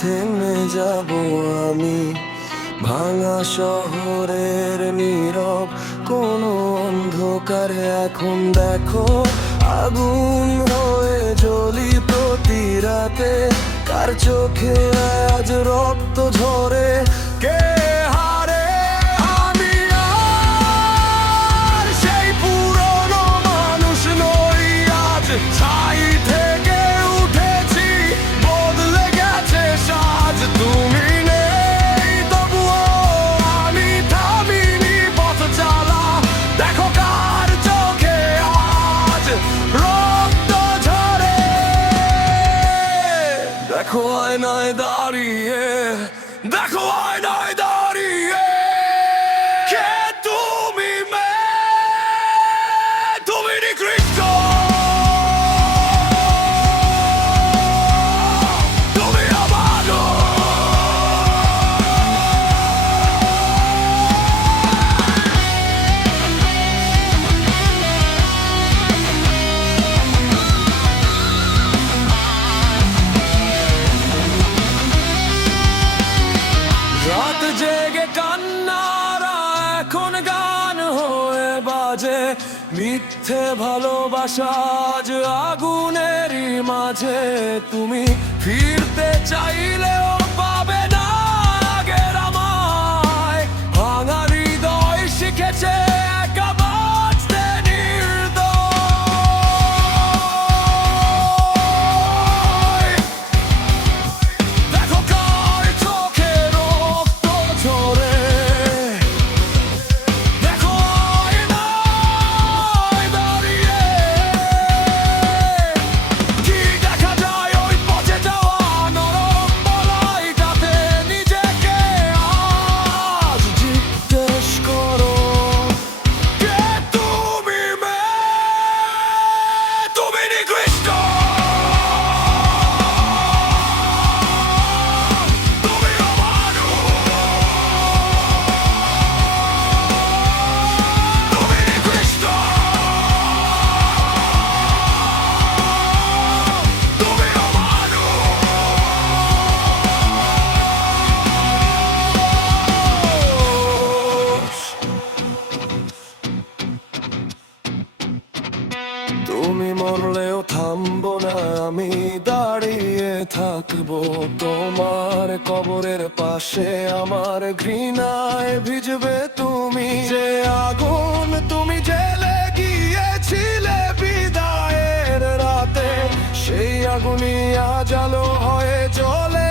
থেমে যাব আমি। ভাঙা শহরের নীরব কোনো অন্ধকারে এখন দেখো আগুন হয়ে জ্বলি প্রতি রাতে। কার চোখে আজ রক্ত ঝরে, কে হারে? আমি আর সেই পুরনো মানুষ নই, আজ ছাই থেকে উঠেছি, বদলে গেছে সাজ। তুমি নেই তবুও আমি থামিনি পথ চালা, দেখো কার চোখে আজ রক্ত ঝরে। দেখো আয়নায় দাঁড়িয়ে, দেখো আয়নায় দাঁড়িয়ে, কে তুমি মেয়ে, তুমি নিকৃষ্ট, তুমি অমানুষ। রাত জেগে কান্নারা এখন গান হয়ে বাজে, মিথ্যে ভালোবাসা আজ আগুনেরই মাঝে। তুমি ফিরতে চাইলেও পাবে না আগের আমায়, ভাঙা হৃদয় শিখেছে একা বাঁচতে নির্দয়। দেখো কার চোখে রক্ত ঝরে, দেখো আয়নায় দাঁড়িয়ে, কি দেখা যায় ওই পচে যাওয়া নরম বলাইটাতে নিজেকে? আজ জিজ্ঞেস করো, কে তুমি মেয়ে, তুমি নিকৃষ্ট, তুমি অমানুষ, তুমি নিকৃষ্ট, তুমি অমানুষ। তুমি মরলেও থামবো না, আমি দাঁড়িয়ে থাকবো তোমার কবরের পাশে। আমার ঘৃণায় ভিজবে তুমি, যে আগুন তুমি জেলে গিয়েছিলে বিদায়ের রাতে, সেই আগুনই আজ আলো হয়ে জ্বলে